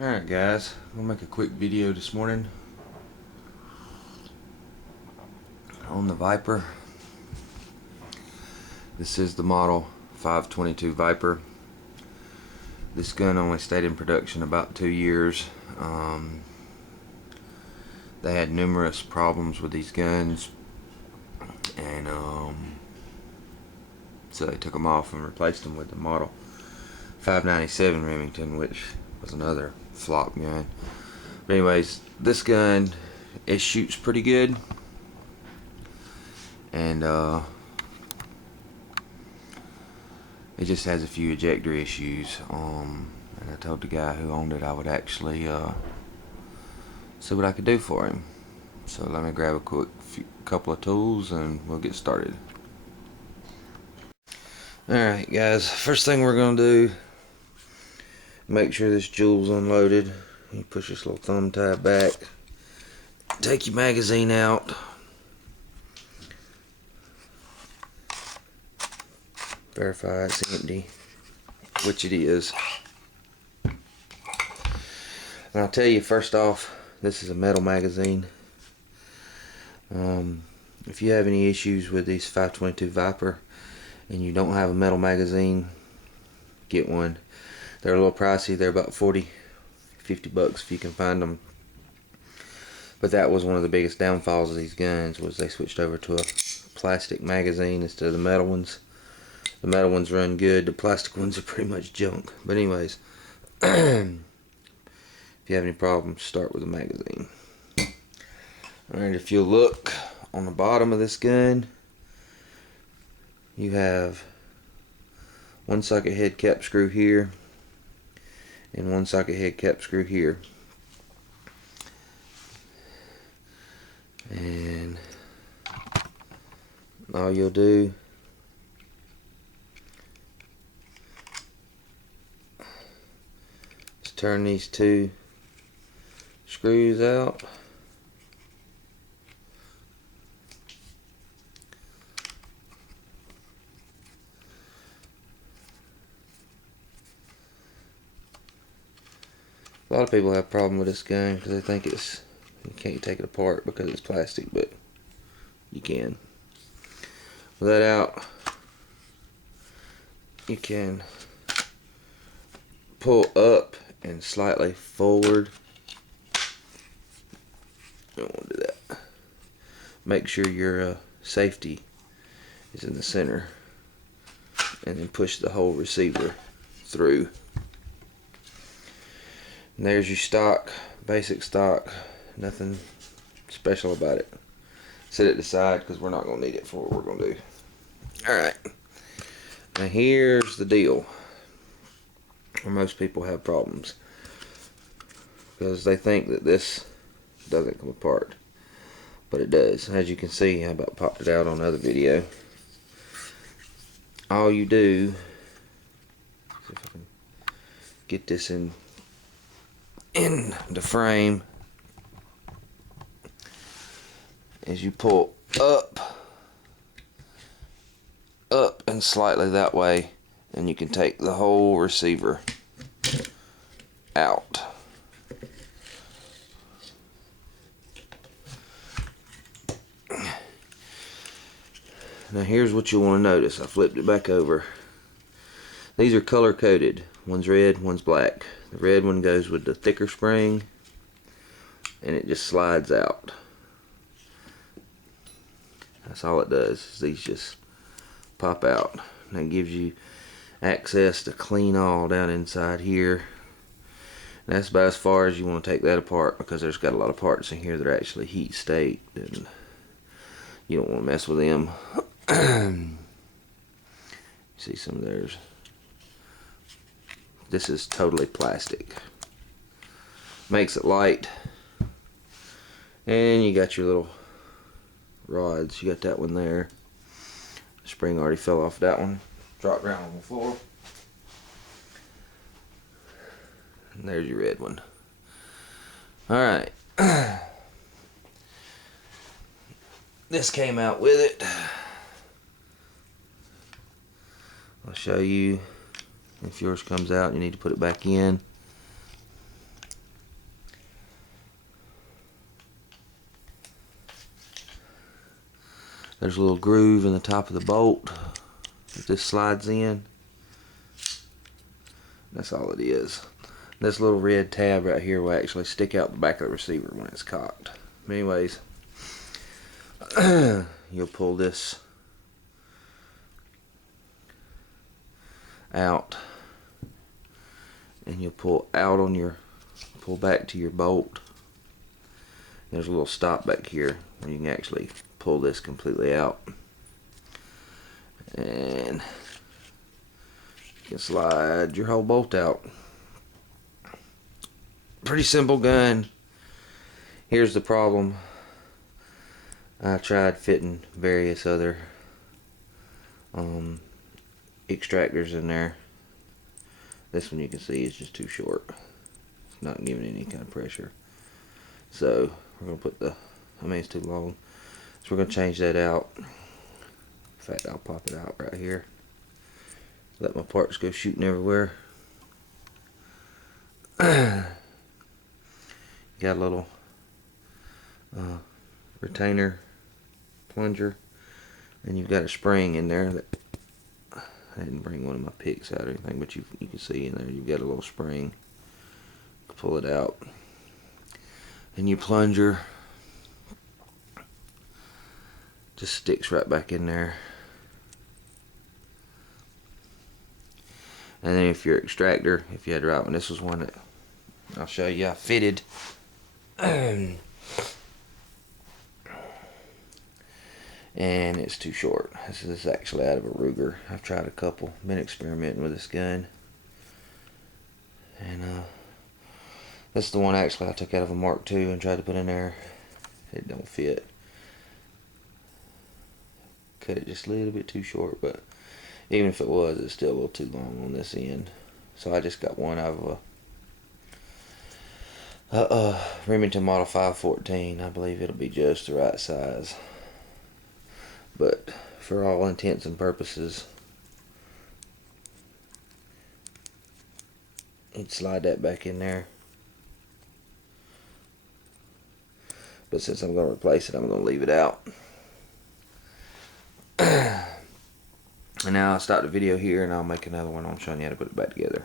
Alright guys, I'm gonna make a quick video this morning on the Viper. This is the model 522 Viper. This gun only stayed in production about 2 years. They had numerous problems with these guns, and so they took them off and replaced them with the model 597 Remington, which was another flop gun. But anyways, this gun, it shoots pretty good, and it just has a few ejector issues. And I told the guy who owned it I would actually see what I could do for him. So let me grab a couple of tools and we'll get started. Alright guys, first thing we're going to do, make sure this jewel's unloaded. You push this little thumb tab back, take your magazine out, verify it's empty, which it is. And I'll tell you, first off, this is a metal magazine. If you have any issues with these 522 Viper and you don't have a metal magazine, get one. They're a little pricey. They're about 40-50 bucks if you can find them. But that was one of the biggest downfalls of these guns, was they switched over to a plastic magazine instead of the metal ones. The metal ones run good, the plastic ones are pretty much junk. But anyways, if you have any problems, start with a magazine. Alright, if you look on the bottom of this gun, you have one socket head cap screw here and one socket head cap screw here. And all you'll do is turn these two screws out. A lot of people have a problem with this gun because they think you can't take it apart because it's plastic, but you can. With that out, you can pull up and slightly forward. Don't want to do that. Make sure your safety is in the center, and then push the whole receiver through. And there's your stock, basic stock, nothing special about it. Set it aside because we're not going to need it for what we're going to do. Alright, now here's the deal where most people have problems, because they think that this doesn't come apart, but it does. As you can see, I about popped it out on another video. All you do, see if I can get this in the frame, is you pull up and slightly that way, and you can take the whole receiver out. Now here's what you want to notice. I flipped it back over. These are color coded. One's red, one's black. The red one goes with the thicker spring, and it just slides out. That's all it does. These just pop out. And that gives you access to clean all down inside here. And that's about as far as you want to take that apart, because there's got a lot of parts in here that are actually heat state, and you don't want to mess with them. See some of theirs. This is totally plastic. Makes it light. And you got your little rods. You got that one there. The spring already fell off that one. Dropped down on the floor. And there's your red one. Alright. This came out with it. I'll show you. If yours comes out, you need to put it back in. There's a little groove in the top of the bolt that this slides in. That's all it is. This little red tab right here will actually stick out the back of the receiver when it's cocked. But anyways, you'll pull this out, and you'll pull out on your, pull back to your bolt. There's a little stop back here where you can actually pull this completely out, and you can slide your whole bolt out. Pretty simple gun. Here's the problem. I tried fitting various other extractors in there. This one you can see is just too short. It's not giving any kind of pressure. So we're going to put the, I mean it's too long. So we're going to change that out. In fact, I'll pop it out right here. Let my parts go shooting everywhere. Got a little retainer plunger, and you've got a spring in there that I didn't bring one of my picks out or anything, but you can see in there you've got a little spring. Pull it out, and your plunger just sticks right back in there. And then if your extractor, if you had the right one, this was one that I'll show you I fitted. And it's too short. This is actually out of a Ruger. I've tried a couple, been experimenting with this gun, and this is the one actually I took out of a Mark II and tried to put in there. It don't fit. Cut it just a little bit too short, but even if it was, it's still a little too long on this end. So I just got one out of a Remington Model 514. I believe it'll be just the right size. But for all intents and purposes, you'd slide that back in there. But since I'm going to replace it, I'm going to leave it out. And now I'll stop the video here, and I'll make another one on showing you how to put it back together.